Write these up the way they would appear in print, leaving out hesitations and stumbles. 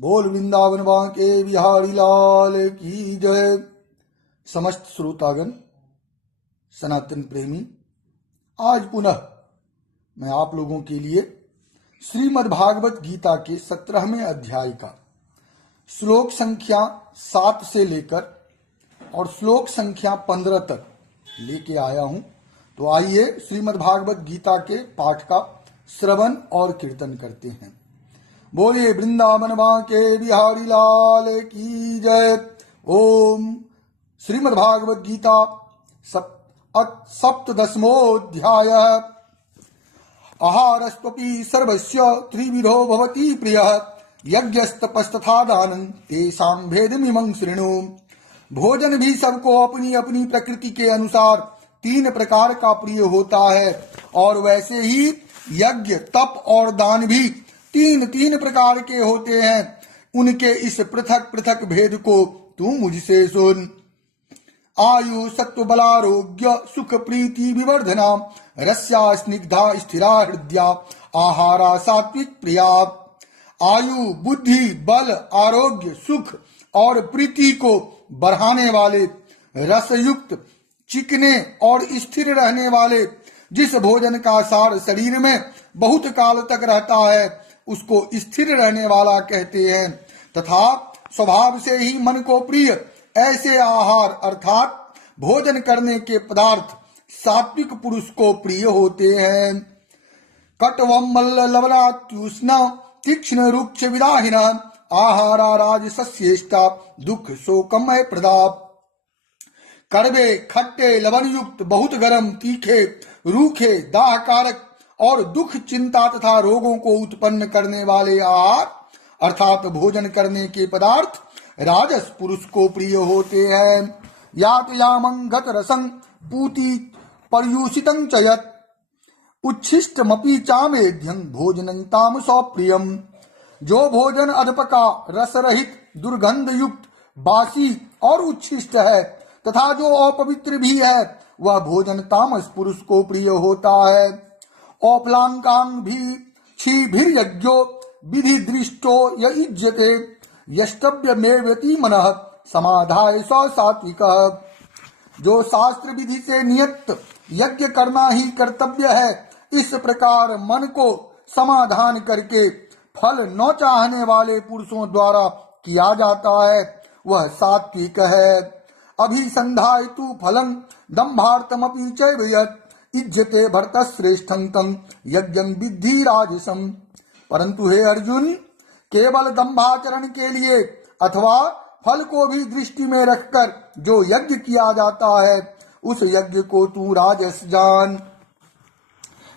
बोल वृंदावन बांके बिहारी लाल की जय। समस्त श्रोतागण, सनातन प्रेमी, आज पुनः मैं आप लोगों के लिए श्रीमद् भागवत गीता के 17वें अध्याय का श्लोक संख्या 7 से लेकर और श्लोक संख्या 15 तक लेके आया हूं। तो आइए श्रीमद् भागवत गीता के पाठ का श्रवण और कीर्तन करते हैं। बोलिए वृंदावन बांके बिहारी लाल की जय। ओम श्रीमद् भागवत गीता सप्तदशमोऽध्याय। आहारस्त्वपि सर्वस्य त्रिविधो भवति प्रियः यज्ञस्तपस्तथा दानं तेषां भेदमिमं शृणु। भोजन भी सबको अपनी अपनी प्रकृति के अनुसार 3 प्रकार का प्रिय होता है और वैसे ही यज्ञ, तप और दान भी 3 प्रकार के होते हैं। उनके इस पृथक पृथक भेद को तू मुझसे सुन। आयु, सत्व, बलारोग्य, सुख, प्रीति, विवर्धना, रस्या, स्निग्धा, स्थिरा, हृदया, आहारा, सात्विक, प्रिया। आयु, बुद्धि, बल, आरोग्य, सुख और प्रीति को बढ़ाने वाले, रसयुक्त, चिकने और स्थिर रहने वाले, जिस भोजन का सार शरीर में बहुत काल तक रहता है उसको स्थिर रहने वाला कहते हैं। तथा स्वभाव से ही मन को प्रिय ऐसे आहार अर्थात भोजन करने के पदार्थ सात्विक पुरुष को प्रिय होते हैं। कट्वं मल्ल लवणात्युष्ण तीक्ष्ण रुक्ष विदाहिन आहारा राजसस्येष्टा दुख शोकमय प्रदाप। कड़वे, खट्टे, लवण युक्त, बहुत गर्म, तीखे, रूखे, दाहकारक और दुख, चिंता तथा रोगों को उत्पन्न करने वाले आहार अर्थात भोजन करने के पदार्थ राजस पुरुष को प्रिय होते हैं। यात यामं गत रसं पूति पर्युषितं च यत् उच्छिष्टमपि चामेध्यं भोजनं तामसो प्रियम। जो भोजन अधपका, रस रहित, दुर्गंध युक्त, बासी और उच्छिष्ट है तथा जो अपवित्र भी है वह भोजन तामस पुरुष को प्रिय होता है। औपलांकांग भी क्षीभिर्यज्ञो विधि दृष्टो युज्यते यष्टव्य मेवति मनः समाधाय स सात्विकः। जो शास्त्र विधि से नियत यज्ञ करना ही कर्तव्य है, इस प्रकार मन को समाधान करके फल न चाहने वाले पुरुषों द्वारा किया जाता है वह सात्विक है। अभिसंधाय तु फलं दम्भार्थमपि चैव यत् इज्जते भरतश्रेष्ठं तं यज्ञं विद्धि राजसम्। परंतु हे अर्जुन, केवल दंभाचरण के लिए अथवा फल को भी दृष्टि में रखकर जो यज्ञ किया जाता है उस यज्ञ को तू राजस जान।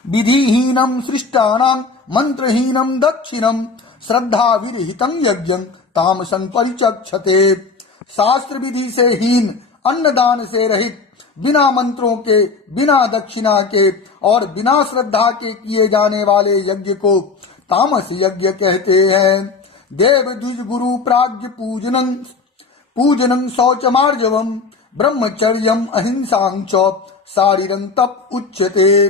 विधिहीनं सृष्टानां मंत्रहीनं दक्षिणं श्रद्धा विरहितं यज्ञं तामसं परिचक्षते। शास्त्र विधि से हीन, अन्नदान से रहित, बिना मंत्रों के, बिना दक्षिणा के और बिना श्रद्धा के किए जाने वाले यज्ञ को तामस यज्ञ कहते हैं। देव द्विज गुरु प्राज्ञ पूजनं शौचमार्जवम ब्रह्मचर्यम अहिंसां च शारीरं तप उच्यते।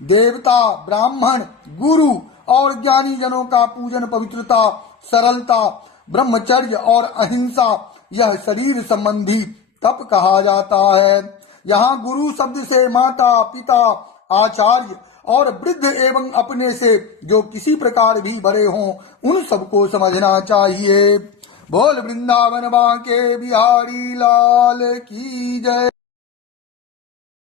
देवता, ब्राह्मण, गुरु और ज्ञानी जनों का पूजन पवित्रता, सरलता, ब्रह्मचर्य और अहिंसा यह शरीर संबंधी तप कहा जाता है। यहाँ गुरु शब्द से माता, पिता, आचार्य और वृद्ध एवं अपने से जो किसी प्रकार भी बड़े हों उन सबको समझना चाहिए। बोल वृंदावन बांके बिहारी लाल की जय।